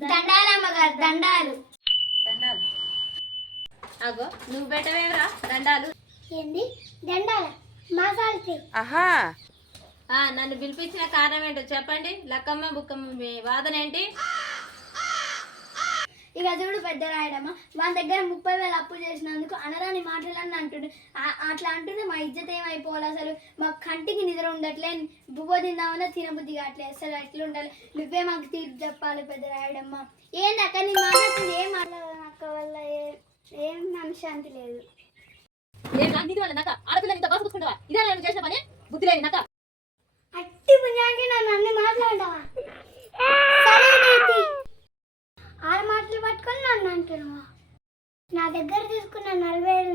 Sir దండాలు. దండాలు అగో నువ్వు పెట్టవేవరా దండాలు. ఏంది? దండాల? మా సాల్తి. ఆహా. ఆ, నన్ను పిలిపించిన కారణం ఏంటో చెప్పండి. లక్కమ్మ బుక్కమ్మ మీ వాదన ఏంటి? చూడు పెద్ద రాయడమ్మ. వాళ్ళ దగ్గర ముప్పై వేలు అప్పు చేసినందుకు అనరాని మాటలని అంటుండే. అట్లా అంటుండే మా ఇజ్జత ఏమైపోవాలి అసలు? మా కంటికి నిద్ర ఉండట్లే. బువ్వ తిందామన్నా తినబుద్ధి కావట్లే అసలు ఎట్లా ఉండాలి నువ్వే మాకు తీర్పు చెప్పాలి పెద్ద రాయడమ్మ. ఏంది అక్క నీ మాట్లాడుతుంది ఏం మాట్లాడదు అక్క వల్ల? ఏ- మనశ్శాంతి లేదు. నాకు వాళ్ళ ఇంత ఇదే నేను చేసిన పని? బుద్ధి లేని అట్టి పుణ్యానికి ఆరు పట్టుకొని నన్ను అంటున్నావా? నా దగ్గర తీసుకున్న నలభై ఐదు